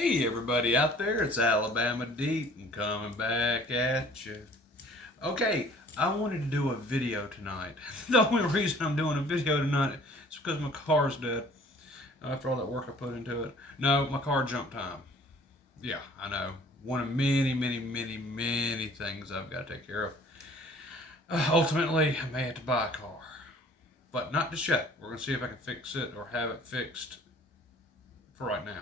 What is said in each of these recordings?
Hey everybody out there, it's Alabama Deep and coming back at you. Okay, I wanted to do a video tonight. The only reason I'm doing a video tonight is because my car's dead. After all that work I put into it. No, my car junk time. Yeah, I know. One of many things I've got to take care of. Ultimately, I may have to buy a car. But not just yet. We're going to see if I can fix it or have it fixed for right now.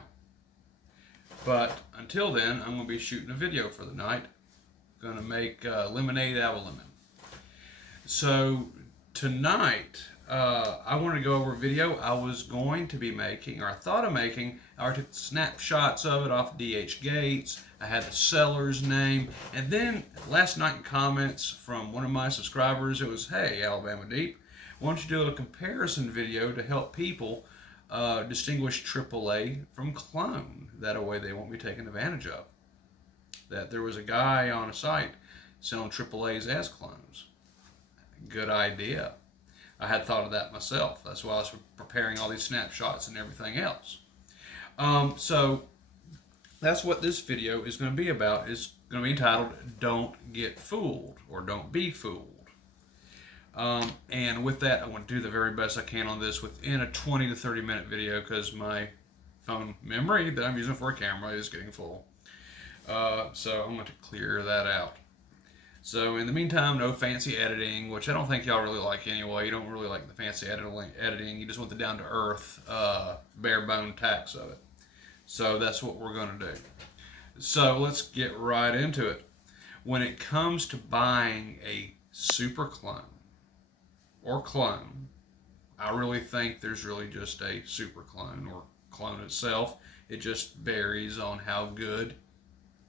But until then, I'm going to be shooting a video for the night. Going to make lemonade out of lemon. So tonight, I wanted to go over a video I was going to be making, or I thought of making. I took snapshots of it off DH Gates. I had the seller's name. And then last night in comments from one of my subscribers, it was, hey, Alabama Deep, why don't you do a comparison video to help people distinguish AAA from clone? That way they won't be taken advantage of. That there was a guy on a site selling AAAs as clones. Good idea. I had thought of that myself. That's why I was preparing all these snapshots and everything else. So that's what this video is going to be about. It's going to be entitled Don't Get Fooled, or Don't Be Fooled. And with that, I want to do the very best I can on this within a 20 to 30 minute video because my phone memory that I'm using for a camera is getting full. So I'm going to clear that out. So in the meantime, no fancy editing, which I don't think y'all really like anyway. You don't really like the fancy editing. You just want the down-to-earth, bare-bone tax of it. So that's what we're going to do. So let's get right into it. When it comes to buying a super clone or clone, I really think there's really just a super clone or clone itself. It just varies on how good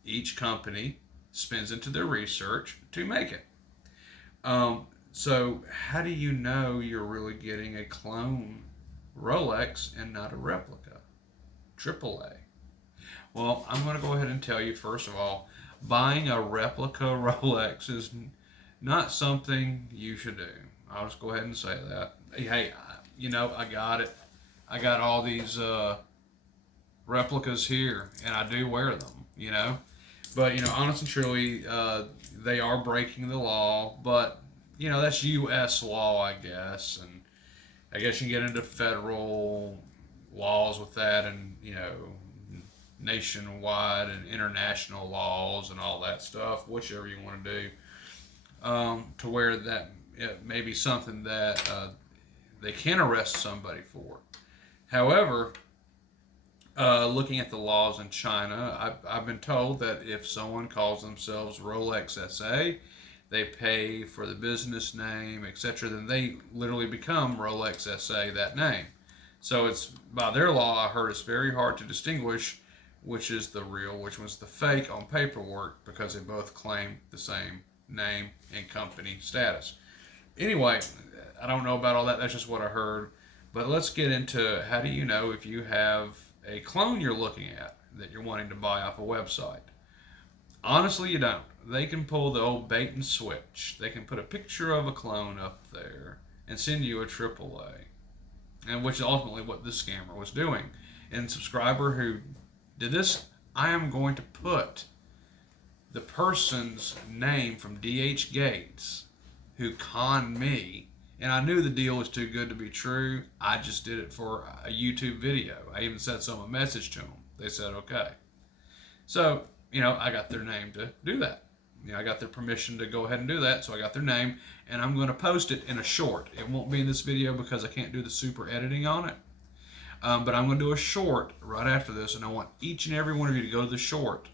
each company spends into their research to make it. So how do you know you're really getting a clone Rolex and not a replica AAA? Well, I'm going to go ahead and tell you, first of all, buying a replica Rolex is not something you should do. I'll just go ahead and say that. Hey, I got it. I got all these replicas here, and I do wear them, But, honest and truly, they are breaking the law. But, that's U.S. law, I guess. And I guess you can get into federal laws with that and, nationwide and international laws and all that stuff, whichever you want to do, to where that it may be something that they can arrest somebody for. However, looking at the laws in China, I've been told that if someone calls themselves Rolex SA, they pay for the business name, etc., then they literally become Rolex SA, that name. So it's, by their law, I heard it's very hard to distinguish which is the real, which was the fake on paperwork, because they both claim the same name and company status. Anyway, I don't know about all that. That's just what I heard. But let's get into, how do you know if you have a clone you're looking at that you're wanting to buy off a website? Honestly, you don't. They can pull the old bait and switch. They can put a picture of a clone up there and send you a AAA, and which is ultimately what this scammer was doing. And subscriber who did this, I am going to put the person's name from DH Gates who conned me, and I knew the deal was too good to be true. I just did it for a YouTube video. I even sent a message to them. They said okay. So, I got their name to do that. I got their permission to go ahead and do that, so I got their name, and I'm going to post it in a short. It won't be in this video because I can't do the super editing on it. But I'm going to do a short right after this, and I want each and every one of you to go to the short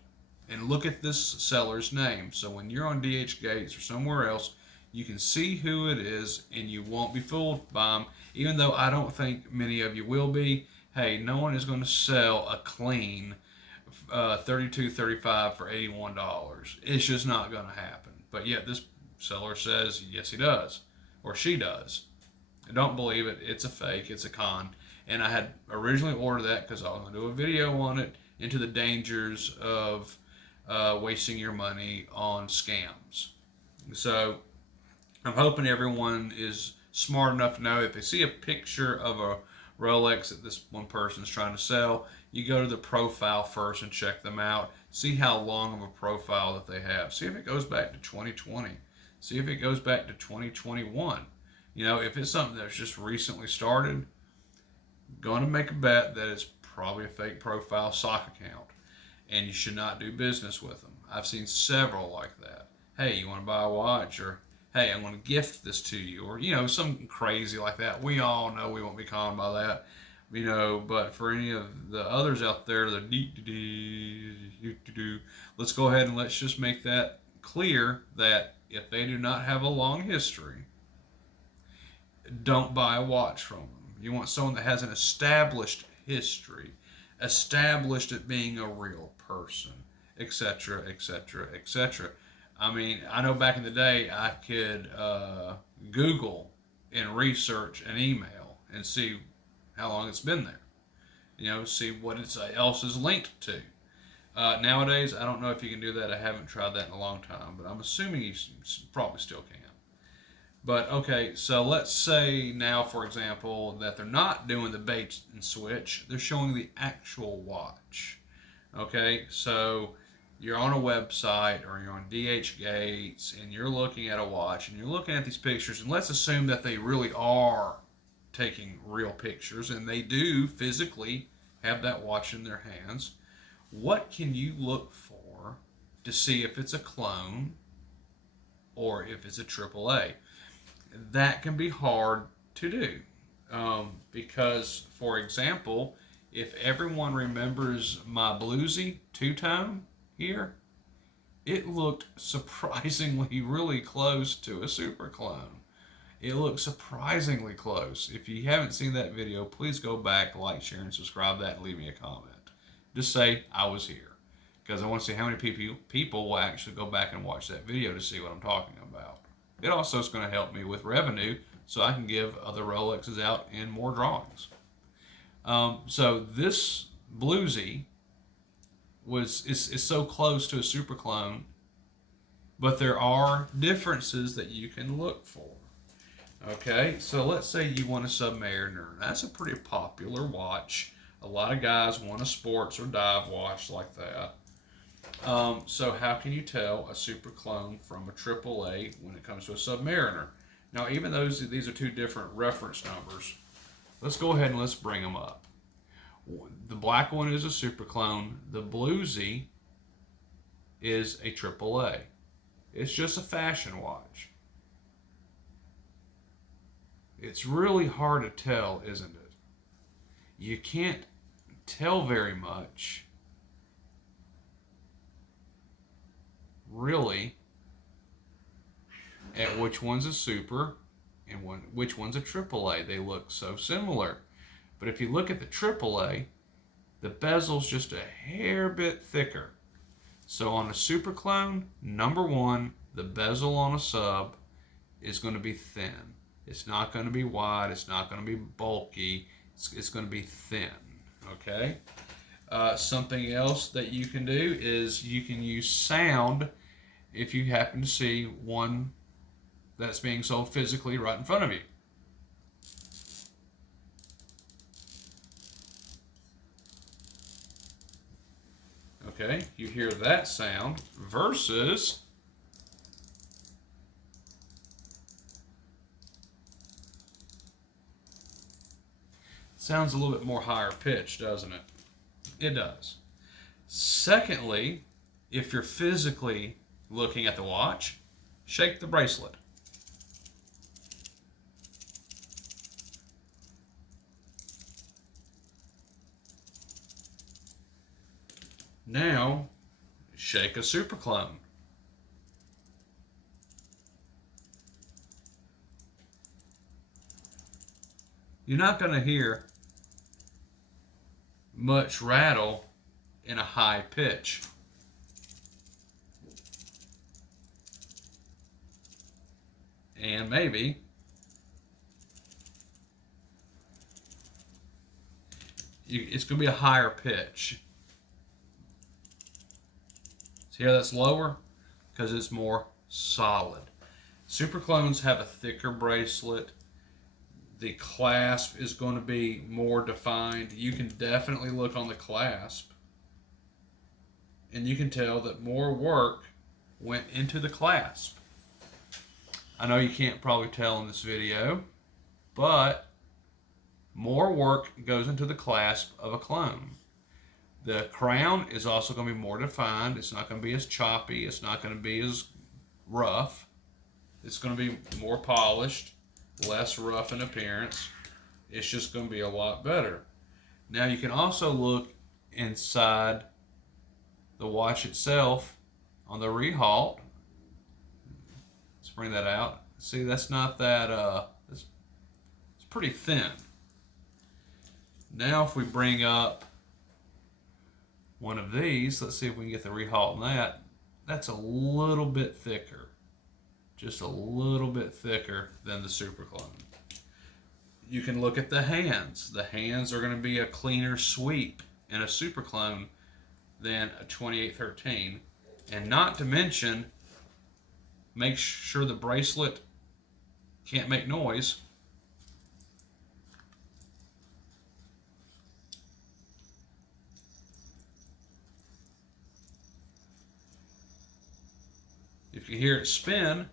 and look at this seller's name. So when you're on DH Gates or somewhere else, you can see who it is, and you won't be fooled by them. Even though I don't think many of you will be. Hey, no one is going to sell a clean $32.35 for $81. It's just not going to happen. But yet this seller says yes, he does, or she does. I don't believe it. It's a fake. It's a con. And I had originally ordered that because I was going to do a video on it, into the dangers of wasting your money on scams. So I'm hoping everyone is smart enough to know if they see a picture of a Rolex that this one person is trying to sell, you go to the profile first and check them out. See how long of a profile that they have. See if it goes back to 2020. See if it goes back to 2021. If it's something that's just recently started, going to make a bet that it's probably a fake profile sock account, and you should not do business with them. I've seen several like that. Hey, you want to buy a watch? Or hey, I'm going to gift this to you, or something crazy like that. We all know we won't be conned by that, But for any of the others out there, let's go ahead and let's just make that clear that if they do not have a long history, don't buy a watch from them. You want someone that has an established history, established at being a real person, etc., etc., etc. I know back in the day I could Google and research an email and see how long it's been there. See what else is linked to. Nowadays, I don't know if you can do that. I haven't tried that in a long time, but I'm assuming you probably still can. But okay, so let's say now, for example, that they're not doing the bait and switch. They're showing the actual watch. Okay, so you're on a website or you're on DH Gates and you're looking at a watch and you're looking at these pictures, and let's assume that they really are taking real pictures and they do physically have that watch in their hands. What can you look for to see if it's a clone or if it's a AAA? That can be hard to do because, for example, if everyone remembers my bluesy two-tone here, it looked surprisingly really close to a super clone. It looked surprisingly close. If you haven't seen that video, please go back, like, share, and subscribe that, and leave me a comment. Just say I was here, because I want to see how many people will actually go back and watch that video to see what I'm talking about. It also is going to help me with revenue, so I can give other Rolexes out in more drawings. So this bluesy is so close to a super clone, but there are differences that you can look for. Okay, so let's say you want a Submariner. That's a pretty popular watch. A lot of guys want a sports or dive watch like that. So how can you tell a super clone from a AAA when it comes to a Submariner? Now, even though these are two different reference numbers, let's go ahead and let's bring them up. The black one is a super clone. The bluesy is a AAA. It's just a fashion watch. It's really hard to tell, isn't it? You can't tell very much, really, at which one's a super and which one's a AAA. They look so similar. But if you look at the AAA, the bezel's just a hair bit thicker. So on a super clone, number one, the bezel on a sub is going to be thin. It's not going to be wide. It's not going to be bulky. It's going to be thin. Okay? Something else that you can do is you can use sound if you happen to see one that's being sold physically right in front of you. Okay, you hear that sound versus sounds a little bit more higher pitched, doesn't it? It does. Secondly, if you're physically looking at the watch, shake the bracelet. Now, shake a super clone. You're not going to hear much rattle in a high pitch. And maybe it's going to be a higher pitch. See how that's lower? Because it's more solid. Super clones have a thicker bracelet. The clasp is going to be more defined. You can definitely look on the clasp and you can tell that more work went into the clasp. I know you can't probably tell in this video, but more work goes into the clasp of a clone. The crown is also going to be more defined. It's not going to be as choppy. It's not going to be as rough. It's going to be more polished, less rough in appearance. It's just going to be a lot better. Now you can also look inside the watch itself on the rehault. Let's bring that out. See, that's not that, it's pretty thin. Now if we bring up one of these, let's see if we can get the rehault in that. That's a little bit thicker. Just a little bit thicker than the super clone. You can look at the hands. The hands are going to be a cleaner sweep in a super clone than a 2813. And not to mention, make sure the bracelet can't make noise. If you hear it spin,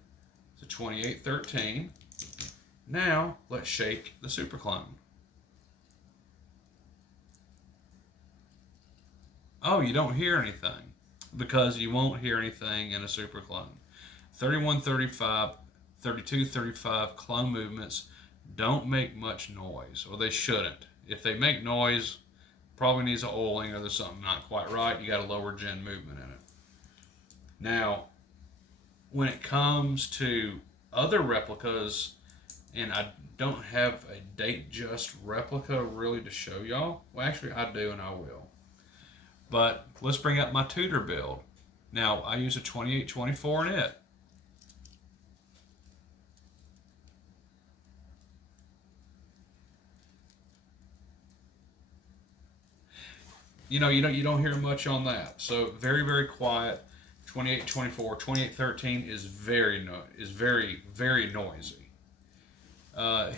it's a 2813. Now, let's shake the super clone. Oh, you don't hear anything because you won't hear anything in a super clone. 3135, 3235 clone movements don't make much noise, or they shouldn't. If they make noise, probably needs an oiling or there's something not quite right. You got a lower gen movement in it. Now, when it comes to other replicas, and I don't have a date just replica really to show y'all. Well, actually I do and I will. But let's bring up my Tudor build. Now I use a 2824 in it. You know, you don't hear much on that. So very, very quiet. 2824, 2813 is very noisy.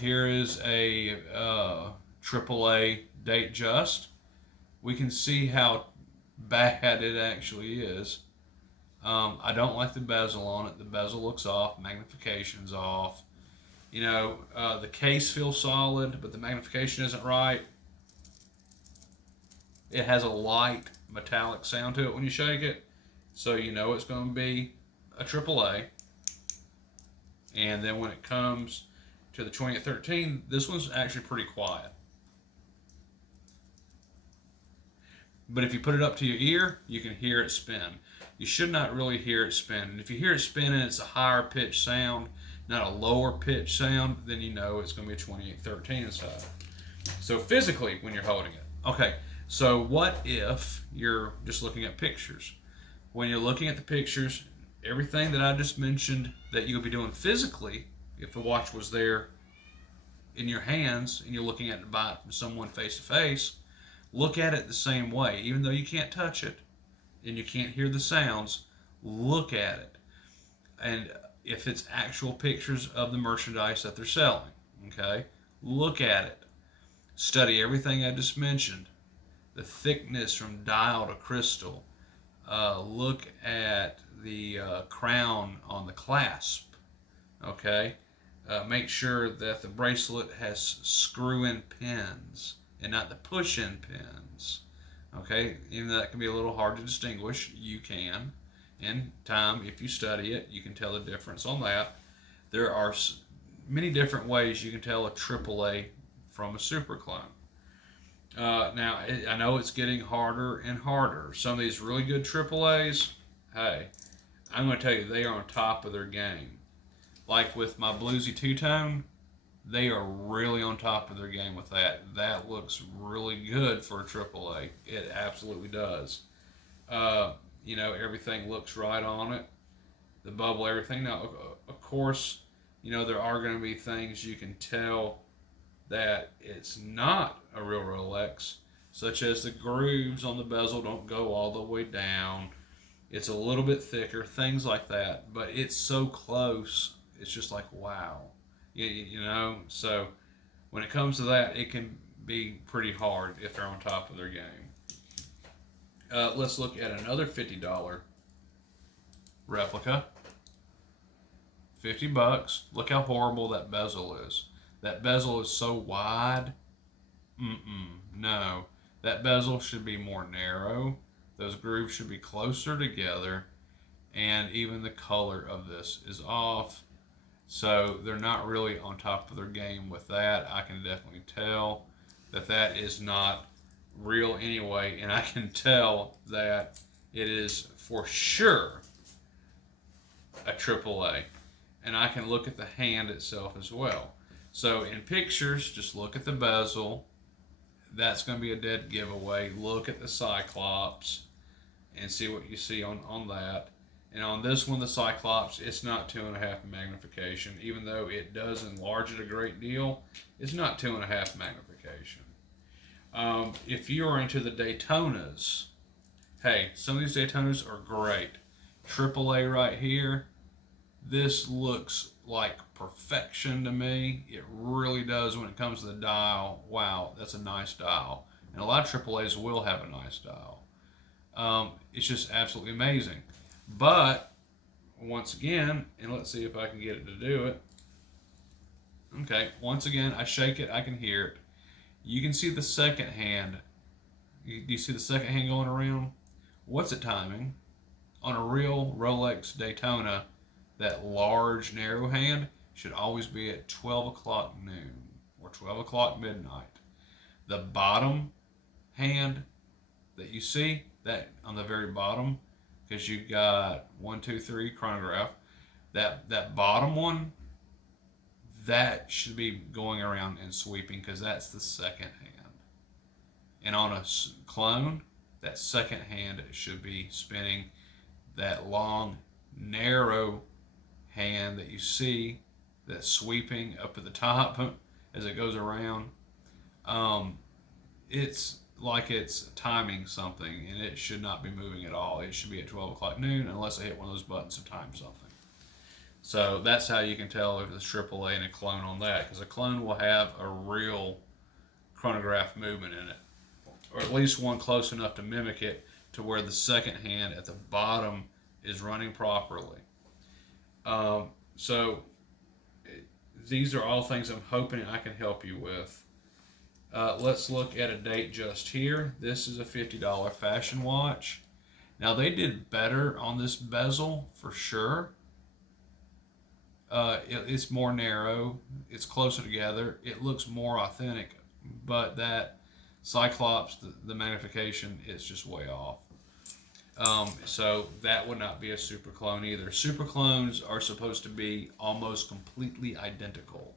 Here is a AAA date just. We can see how bad it actually is. I don't like the bezel on it. The bezel looks off. Magnification's off. You know, the case feels solid, but the magnification isn't right. It has a light metallic sound to it when you shake it. So you know it's going to be a AAA. And then when it comes to the 2813, this one's actually pretty quiet. But if you put it up to your ear, you can hear it spin. You should not really hear it spin. And if you hear it spinning, it's a higher pitch sound, not a lower pitch sound, then you know it's going to be a 2813 inside. So physically, when you're holding it. Okay, so what if you're just looking at pictures? When you're looking at the pictures, everything that I just mentioned that you'll be doing physically, if the watch was there in your hands and you're looking at it by from someone face to face, look at it the same way. Even though you can't touch it and you can't hear the sounds, look at it. And if it's actual pictures of the merchandise that they're selling, okay, look at it. Study everything I just mentioned. The thickness from dial to crystal. Look at the crown on the clasp, okay? Make sure that the bracelet has screw-in pins and not the push-in pins, okay? Even though that can be a little hard to distinguish, you can. In time, if you study it, you can tell the difference on that. There are many different ways you can tell a AAA from a super clone. Now, I know it's getting harder and harder. Some of these really good AAAs, hey, I'm going to tell you, they are on top of their game. Like with my bluesy two-tone, they are really on top of their game with that. That looks really good for a AAA. It absolutely does. You know, everything looks right on it. The bubble, everything. Now, of course, you know, there are going to be things you can tell that it's not a real Rolex, such as the grooves on the bezel don't go all the way down. It's a little bit thicker, things like that. But it's so close, it's just like, wow. You know, so when it comes to that, it can be pretty hard if they're on top of their game. Let's look at another $50 replica. $50. Look how horrible that bezel is. That bezel is so wide. No. That bezel should be more narrow. Those grooves should be closer together. And even the color of this is off. So they're not really on top of their game with that. I can definitely tell that that is not real anyway. And I can tell that it is for sure a AAA. And I can look at the hand itself as well. So in pictures, just look at the bezel. That's going to be a dead giveaway. Look at the Cyclops and see what you see on that. And on this one, the Cyclops, it's not 2.5 magnification. Even though it does enlarge it a great deal, it's not 2.5 magnification. If you are into the Daytonas, hey, some of these Daytonas are great. AAA right here. This looks like perfection to me. It really does when it comes to the dial. Wow, that's a nice dial. And a lot of AAAs will have a nice dial. It's just absolutely amazing. But, once again, and let's see if I can get it to do it. Okay, once again, I shake it, I can hear it. You can see the second hand. Do you see the second hand going around? What's it timing? On a real Rolex Daytona, that large narrow hand should always be at 12 o'clock noon or 12 o'clock midnight. The bottom hand that you see, that on the very bottom, because you've got 1, 2, 3 chronograph, that bottom one, that should be going around and sweeping because that's the second hand. And on a clone, that second hand should be spinning. That long, narrow hand that you see that's sweeping up at the top as it goes around, it's like it's timing something, and it should not be moving at all. It should be at 12 o'clock noon unless I hit one of those buttons to time something. So that's how you can tell if it's AAA and a clone on that, because a clone will have a real chronograph movement in it, or at least one close enough to mimic it to where the second hand at the bottom is running properly. So these are all things I'm hoping I can help you with. Let's look at a date just here. This is a $50 fashion watch. Now they did better on this bezel for sure. It's more narrow. It's closer together. It looks more authentic, but that Cyclops, the magnification, is just way off. So that would not be a super clone either. Super clones are supposed to be almost completely identical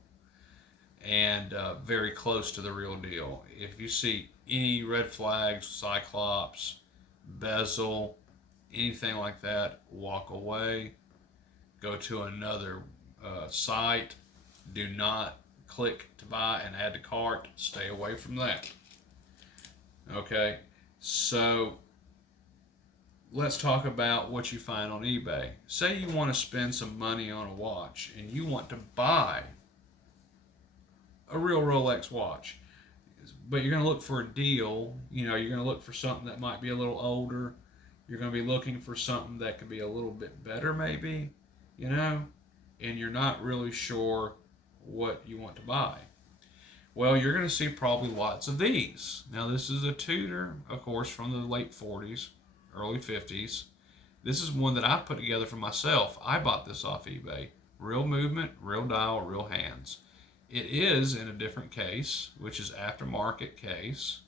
and very close to the real deal. If you see any red flags, Cyclops, bezel, anything like that, walk away. Go to another site. Do not click to buy and add to cart. Stay away from that. Okay, so let's talk about what you find on eBay. Say you want to spend some money on a watch and you want to buy a real Rolex watch, but you're going to look for a deal. You know, you're going to look for something that might be a little older. You're going to be looking for something that could be a little bit better maybe, you know, and you're not really sure what you want to buy. Well, you're going to see probably lots of these. Now, this is a Tudor, of course, from the late 40s, early 50s. This is one that I put together for myself. I bought this off eBay. Real movement, real dial, real hands. It is in a different case, which is aftermarket case,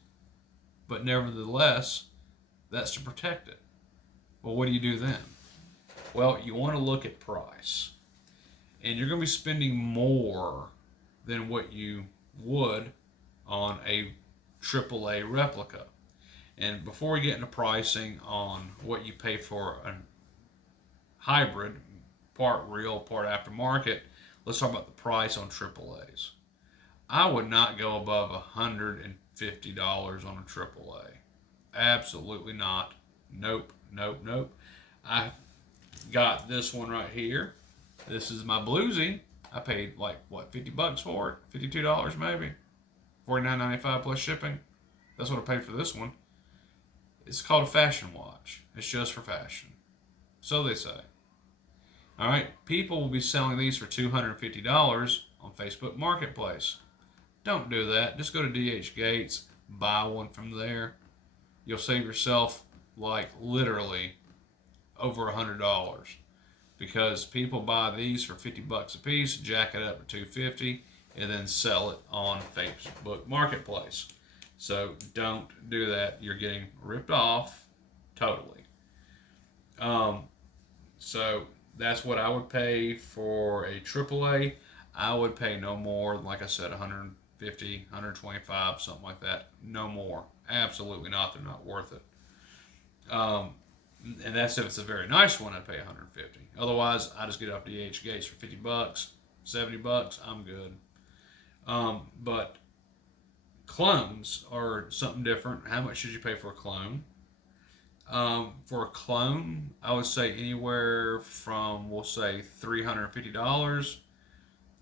but nevertheless, that's to protect it. Well, what do you do then? Well, you want to look at price. And you're going to be spending more than what you would on a AAA replica. And before we get into pricing on what you pay for a hybrid, part real, part aftermarket, let's talk about the price on AAAs. I would not go above $150 on a AAA. Absolutely not. Nope, nope, nope. I got this one right here. This is my bluesy. I paid like what, $50 for it, $52 maybe, $49.95 plus shipping. That's what I paid for this one. It's called a fashion watch. It's just for fashion, so they say. All right, people will be selling these for $250 on Facebook Marketplace. Don't do that. Just go to DH Gates, buy one from there. You'll save yourself like literally over $100 because people buy these for $50 a piece, jack it up to $250, and then sell it on Facebook Marketplace. So don't do that. You're getting ripped off totally. So that's what I would pay for a AAA. I would pay no more, like I said, 150, 125, something like that. No more. Absolutely not. They're not worth it. And that's if it's a very nice one. I'd pay 150. Otherwise, I just get off DH Gates for $50, $70. I'm good. But clones are something different. How much should you pay for a clone? For a clone, I would say anywhere from, we'll say, $350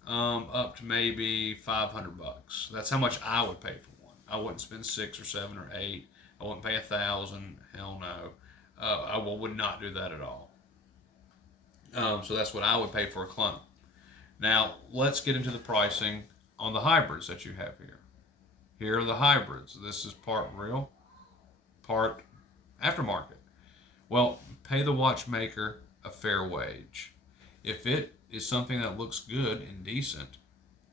up to maybe $500. That's how much I would pay for one. I wouldn't spend 6 or 7 or 8. I wouldn't pay 1,000. Hell no. I would not do that at all. So that's what I would pay for a clone. Now let's get into the pricing on the hybrids that you have here. Here are the hybrids. This is part real, part aftermarket. Well, pay the watchmaker a fair wage. If it is something that looks good and decent,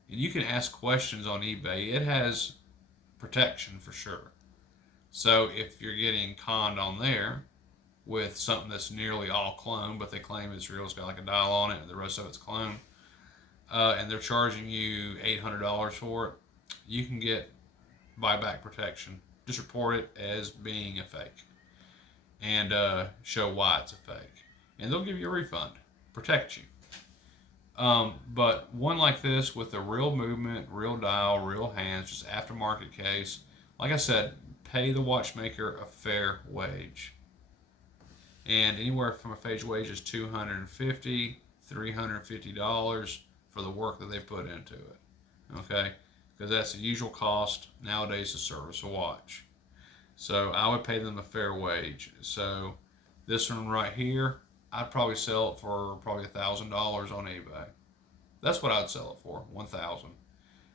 and you can ask questions on eBay, it has protection for sure. So if you're getting conned on there with something that's nearly all clone, but they claim it's real, it's got like a dial on it, and the rest of it's clone, and they're charging you $800 for it, you can get buyback protection. Just report it as being a fake and show why it's a fake, and they'll give you a refund, protect you. But one like this with a real movement, real dial, real hands, just aftermarket case, like I said, pay the watchmaker a fair wage. And anywhere from a fair wage is $250, $350 for the work that they put into it. Okay? Because that's the usual cost nowadays to service a watch. So I would pay them a fair wage. So this one right here, I'd probably sell it for probably $1,000 on eBay. That's what I'd sell it for, $1,000.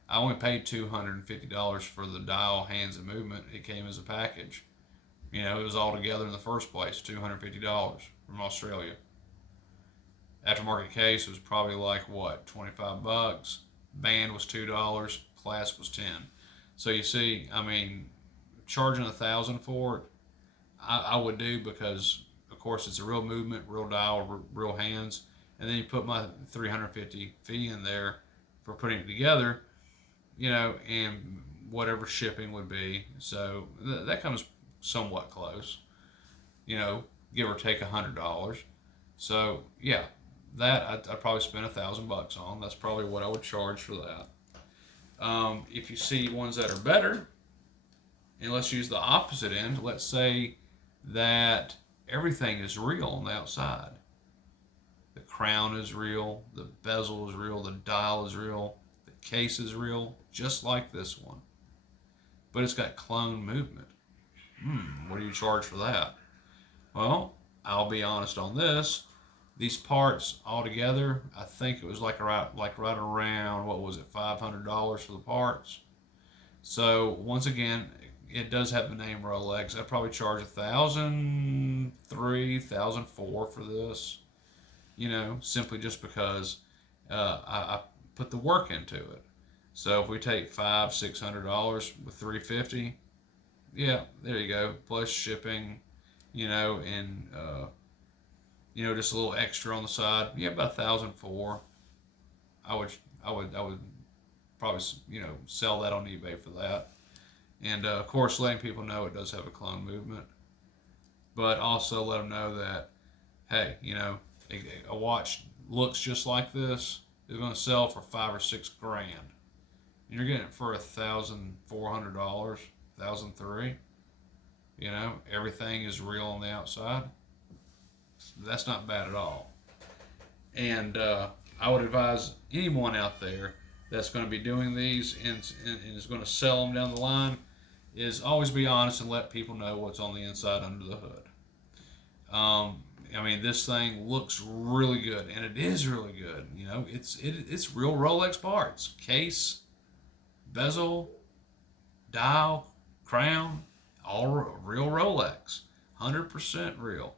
I only paid $250 for the dial, hands, and movement. It came as a package. You know, it was all together in the first place, $250 from Australia. Aftermarket case was probably like what, $25. Band was $2. Clasp was $10. So you see, I mean, charging $1,000 for it, I would do because, of course, it's a real movement, real dial, real hands, and then you put my $350 fee in there for putting it together, you know, and whatever shipping would be. So that comes somewhat close, you know, give or take $100. So yeah, that I'd probably spend $1,000 on. That's probably what I would charge for that. If you see ones that are better, and let's use the opposite end. Let's say that everything is real on the outside. The crown is real, the bezel is real, the dial is real, the case is real, just like this one. But it's got clone movement. What do you charge for that? Well, I'll be honest on this. These parts all together, I think it was like right around, what was it, $500 for the parts. So once again, it does have the name Rolex. I'd probably charge $1,003, $1,004 for this. You know, simply just because I put the work into it. So if we take $500-$600 with $350, yeah, there you go. Plus shipping, you know, and you know, just a little extra on the side. Yeah, about $1,004. I would probably, you know, sell that on eBay for that. And of course, letting people know it does have a clone movement, but also let them know that, hey, you know, a watch looks just like this is going to sell for $5 or $6 grand. And you're getting it for $1,400, $1,003. You know, everything is real on the outside. That's not bad at all. And I would advise anyone out there that's going to be doing these and is going to sell them down the line is always be honest and let people know what's on the inside under the hood. I mean, this thing looks really good, and it is really good. You know, it's real Rolex parts: case, bezel, dial, crown, all real Rolex, 100% real.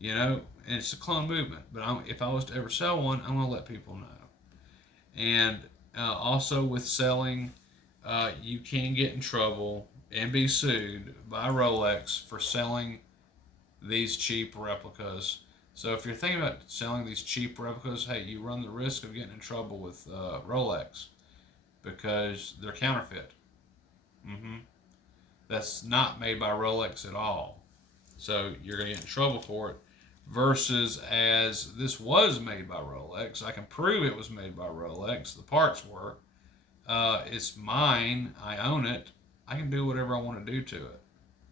You know, and it's a clone movement. But if I was to ever sell one, I'm gonna let people know. And also with selling, you can get in trouble and be sued by Rolex for selling these cheap replicas. So if you're thinking about selling these cheap replicas, hey, you run the risk of getting in trouble with Rolex because they're counterfeit. Mm-hmm. That's not made by Rolex at all. So you're going to get in trouble for it. Versus as this was made by Rolex, I can prove it was made by Rolex. The parts were. It's mine. I own it. I can do whatever I want to do to it.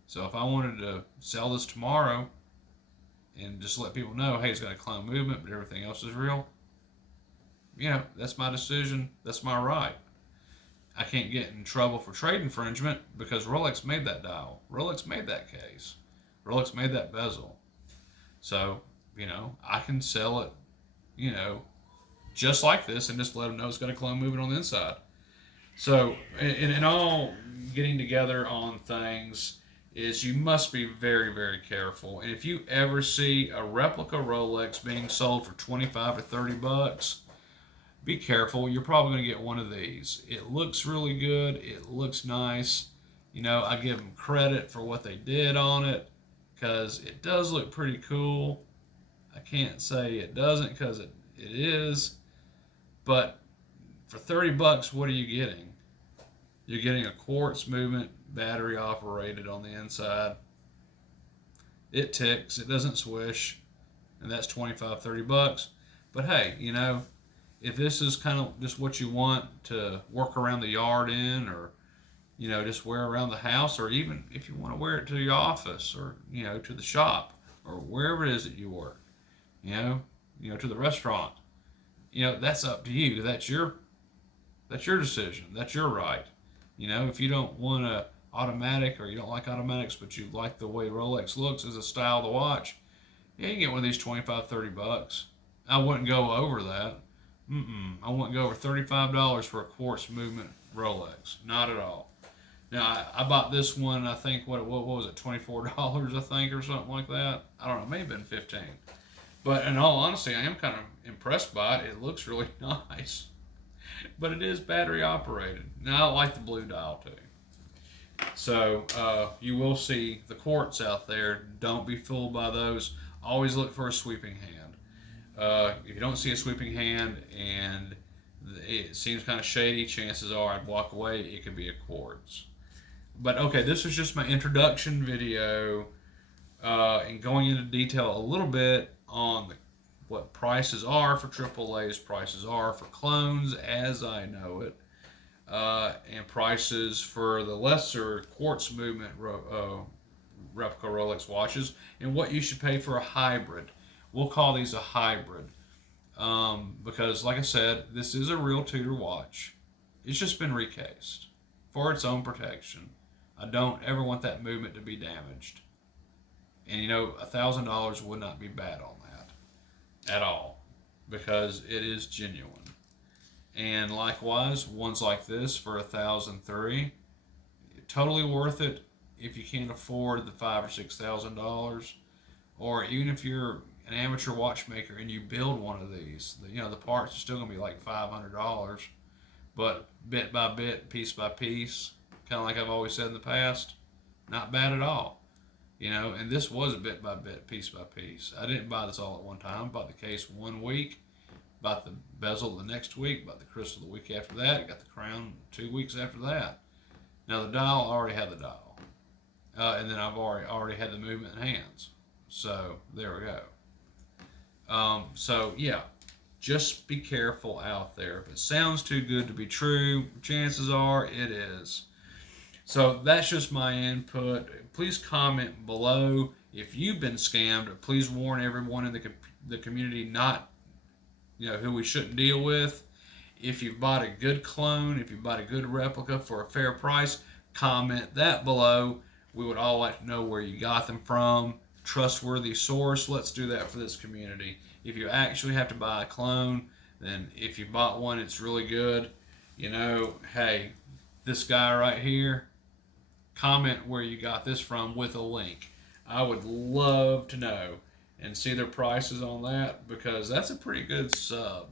So if I wanted to sell this tomorrow and just let people know, hey, it's got a clone movement, but everything else is real, you know, that's my decision. That's my right. I can't get in trouble for trade infringement because Rolex made that dial. Rolex made that case. Rolex made that bezel. So, you know, I can sell it, you know, just like this and just let them know it's got a clone movement on the inside. So, in all getting together on things is you must be very, very careful. And if you ever see a replica Rolex being sold for 25 to 30 bucks, be careful. You're probably going to get one of these. It looks really good. It looks nice. You know, I give them credit for what they did on it because it does look pretty cool. I can't say it doesn't because it is. But for 30 bucks, what are you getting? You're getting a quartz movement battery operated on the inside. It ticks. It doesn't swish. And that's 25, 30 bucks. But hey, you know, if this is kind of just what you want to work around the yard in, or, you know, just wear around the house, or even if you want to wear it to your office or, you know, to the shop or wherever it is that you work, you know, to the restaurant, you know, that's up to you. That's your decision. That's your right. You know, if you don't want a automatic or you don't like automatics, but you like the way Rolex looks as a style to watch, yeah, you can get one of these 25, 30 bucks. I wouldn't go over that. I wouldn't go over $35 for a quartz movement Rolex. Not at all. Now, I bought this one, I think, what was it, $24, I think, or something like that. I don't know, it may have been $15. But in all honesty, I am kind of impressed by it. It looks really nice. But it is battery operated. Now, I like the blue dial, too. So, you will see the quartz out there. Don't be fooled by those. Always look for a sweeping hand. If you don't see a sweeping hand and it seems kind of shady, chances are I'd walk away. It could be a quartz. But okay, this was just my introduction video and going into detail a little bit on what prices are for AAA's, prices are for clones as I know it, and prices for the lesser quartz movement replica Rolex watches, and what you should pay for a hybrid. We'll call these a hybrid because, like I said, this is a real Tudor watch. It's just been recased for its own protection. I don't ever want that movement to be damaged. And you know, $1,000 would not be bad on that at all because it is genuine. And likewise, ones like this for $1,003, totally worth it if you can't afford the $5,000 or $6,000, or even if you're an amateur watchmaker and you build one of these, you know, the parts are still going to be like $500, but bit by bit, piece by piece, kind of like I've always said in the past, not bad at all. You know, and this was a bit by bit, piece by piece. I didn't buy this all at one time. Bought the case 1 week, bought the bezel the next week, bought the crystal the week after that, got the crown 2 weeks after that. Now the dial, I already had the dial. And then I've already had the movement in hands. So there we go. So yeah, just be careful out there. If it sounds too good to be true, chances are it is. So that's just my input. Please comment below if you've been scammed. Please warn everyone in the community not who we shouldn't deal with. If you bought a good clone, if you bought a good replica for a fair price, comment that below. We would all like to know where you got them from. Trustworthy source. Let's do that for this community. If you actually have to buy a clone, then if you bought one, it's really good. Hey, this guy right here, comment where you got this from with a link. I would love to know and see their prices on that, because that's a pretty good sub.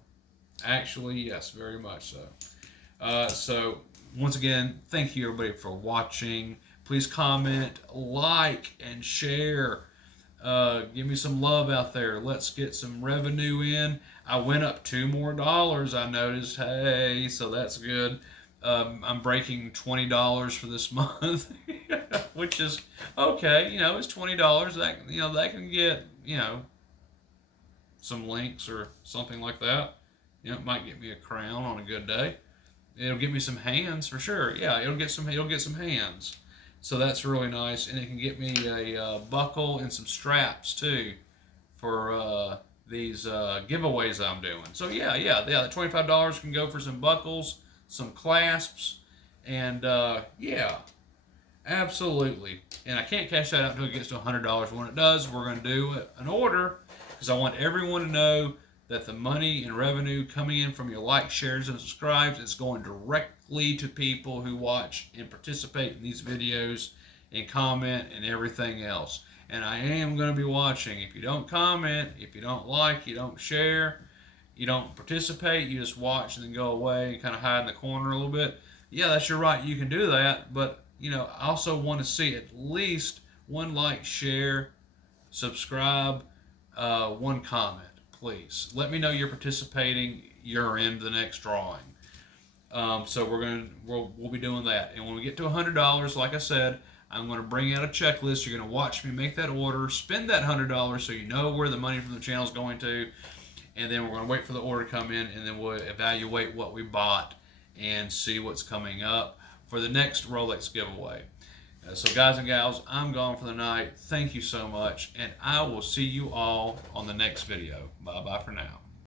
Actually, yes, very much so. So, once again, thank you everybody for watching. Please comment, like, and share. Give me some love out there. Let's get some revenue in. I went up $2 more, I noticed. Hey, so that's good. I'm breaking $20 for this month, which is okay. It's $20. That can get some links or something like that. It might get me a crown on a good day. It'll get me some hands for sure. Yeah, it'll get some hands. So that's really nice, and it can get me a buckle and some straps too for these giveaways I'm doing. So yeah, the $25 can go for some buckles, some clasps, and yeah, absolutely. And I can't cash that out until it gets to $100. When it does, we're going to do an order, because I want everyone to know that the money and revenue coming in from your likes, shares, and subscribes is going directly to people who watch and participate in these videos and comment and everything else. And I am going to be watching. If you don't comment, if you don't like, you don't share, you don't participate, you just watch and then go away and kind of hide in the corner a little bit, yeah, that's your right. You can do that. But, I also want to see at least one like, share, subscribe, one comment. Please let me know you're participating. You're in the next drawing. So we'll be doing that. And when we get to $100, like I said, I'm going to bring out a checklist. You're going to watch me make that order, spend that $100, so you know where the money from the channel is going to, and then we're going to wait for the order to come in, and then we'll evaluate what we bought and see what's coming up for the next Rolex giveaway. So guys and gals, I'm gone for the night. Thank you so much, and I will see you all on the next video. Bye-bye for now.